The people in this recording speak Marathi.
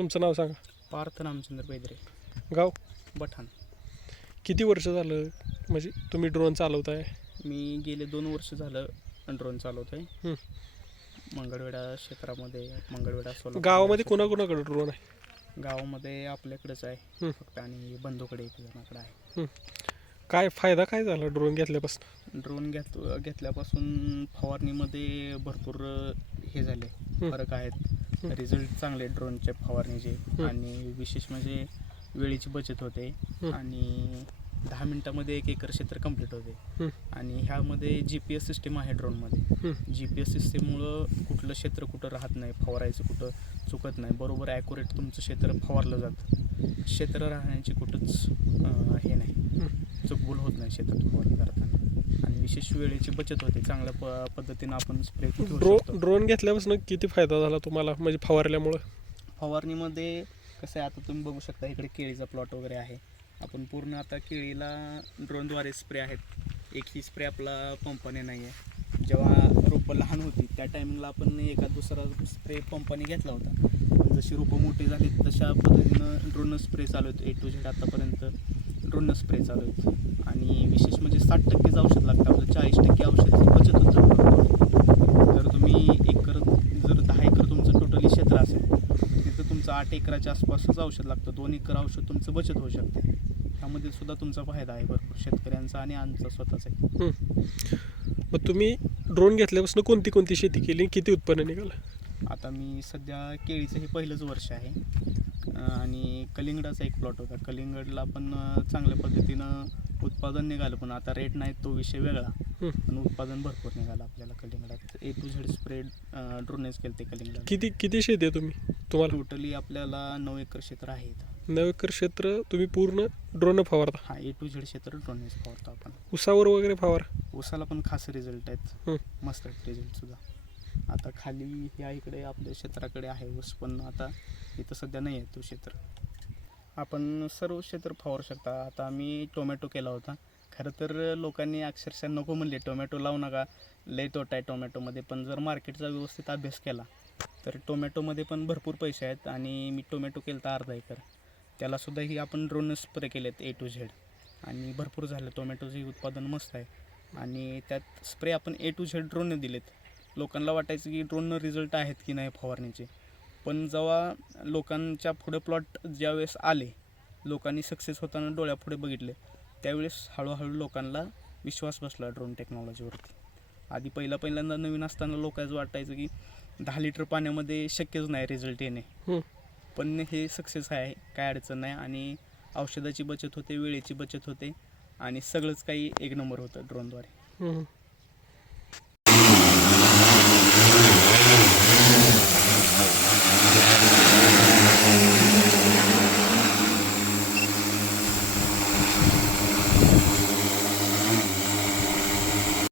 तुमचं नाव सांगा. पार्थ रामचंद्र बेदरे, गाव? बठाण. किती वर्ष झालं म्हणजे तुम्ही ड्रोन चालवताय? मी गेले 2 वर्ष झालं ड्रोन चालवतो आहे. हं. मंगळवेढा क्षेत्रामध्ये, मंगळवेढा सोलापूर गावामध्ये या कोणाकोणाकडे ड्रोन आहे? क्षेत्रात. गावामध्ये आपल्याकडेच आहे हं. फक्त, आणि बंधूकडे एक जणाकडे आहे. काय फायदा काय झाला ड्रोन घेतल्यापासून? ड्रोन घेतल्यापासून फवारणीमध्ये भरपूर हे झाले, फरक आहेत. रिझल्ट चांगले ड्रोनचे फवारणीचे. आणि विशेष म्हणजे वेळेची बचत होते. आणि 10 मिनिटामध्ये 1 एकर क्षेत्र कंप्लीट होते. आणि ह्यामध्ये GPS सिस्टीम आहे ड्रोनमध्ये. GPS सिस्टीममुळं कुठलं क्षेत्र कुठं राहत नाही, फवारायचं कुठं चुकत नाही, बरोबर ॲक्युरेट तुमचं क्षेत्र फवारलं जातं. क्षेत्र राहण्याची कुठंच हे नाही, चुकभूल होत नाही क्षेत्रात फवारणी करताना. आणि विशेष वेळेची बचत होते. चांगल्या पद्धतीनं आपण स्प्रे ड्रोन घेतल्यापासून किती फायदा झाला तुम्हाला म्हणजे फवारल्यामुळं? फवारणीमध्ये कसं आहे, आता तुम्ही बघू शकता इकडे केळीचा प्लॉट वगैरे आहे. आपण पूर्ण आता केळीला ड्रोनद्वारे स्प्रे आहेत. एकही स्प्रे आपला पंपाने नाही आहे. जेव्हा रोपं लहान होती त्या टायमिंगला आपण एका दुसरा स्प्रे पंपाने घेतला होता. पण जशी रोपं मोठी झाली तशा पद्धतीनं ड्रोन स्प्रे चालू आहेत. A to Z आतापर्यंत ड्रोन स्प्रे चालू आहेत. आणि विशेष म्हणजे 60% औषध लागतं आपलं, 40% औषधाची बचत होतं. जर तुम्ही जर 10 एकर तुमचं टोटली क्षेत्र असेल, तिथं तुमचं 8 एकराच्या आसपासच औषध लागतं. 2 एकर औषध तुमचं बचत होऊ शकते. त्यामध्ये सुद्धा तुमचा फायदा आहे भरपूर शेतकऱ्यांचा आणि आमचा स्वतःचा आहे. मग तुम्ही ड्रोन घेतल्यापासून कोणती कोणती शेती केली, किती उत्पन्न निघालं? आता मी सध्या केळीचं हे पहिलंच वर्ष आहे. आणि कलिंगडाचा एक प्लॉट होता. कलिंगडला पण चांगल्या पद्धतीनं उत्पादन निघालं, पण आता रेट नाही तो विषय वेगळा. पण उत्पादन भरपूर निघालं आपल्याला कलिंगडात. A to Z स्प्रे ड्रोनच केलं ते कलिंगडात. किती शेती आहे तुम्हाला? टोटली आपल्याला 9 एकर क्षेत्र आहे इथं. 9 एकर क्षेत्र तुम्ही पूर्ण ड्रोन फवारता? हा, A to Z क्षेत्र ड्रोनच फवारतो आपण. उसावर वगैरे फवार? उसाला पण खास रिझल्ट आहेत, मस्त आहेत रिझल्टसुद्धा. आता खाली ह्या इकडे आपल्या क्षेत्राकडे आहे ऊस, पण आता इथं सध्या नाही आहे तो क्षेत्र. आपण सर्व क्षेत्र फवारू शकता. आता आम्ही टोमॅटो केला होता. खरं तर लोकांनी अक्षरशः नको म्हणले, टोमॅटो लावू नका, लय तोटा आहे टोमॅटोमध्ये. पण जर मार्केटचा व्यवस्थित अभ्यास केला तर टोमॅटोमध्ये पण भरपूर पैसे आहेत. आणि मी टोमॅटो केला होता 1/2 एकर, त्यालासुद्धाही आपण ड्रोन स्प्रे केलेत A to Z, आणि भरपूर झालं. टोमॅटोचंही उत्पादन मस्त आहे. आणि त्यात स्प्रे आपण A to Z ड्रोनने दिलेत. लोकांना वाटायचं की ड्रोननं रिझल्ट आहेत की नाही फवारणीचे, पण जेव्हा लोकांच्या पुढे प्लॉट ज्यावेळेस आले, लोकांनी सक्सेस होताना डोळ्यापुढे बघितले, त्यावेळेस हळूहळू लोकांना विश्वास बसला ड्रोन टेक्नॉलॉजीवरती. आधी पहिल्यांदा नवीन असताना लोकांचं वाटायचं की 10 लिटर पाण्यामध्ये शक्यच नाही रिझल्ट येणे. पण हे सक्सेस आहे, काय अडचण नाही. आणि औषधाची बचत होते, वेळेची बचत होते, आणि सगळंच काही एक नंबर होतं ड्रोनद्वारे.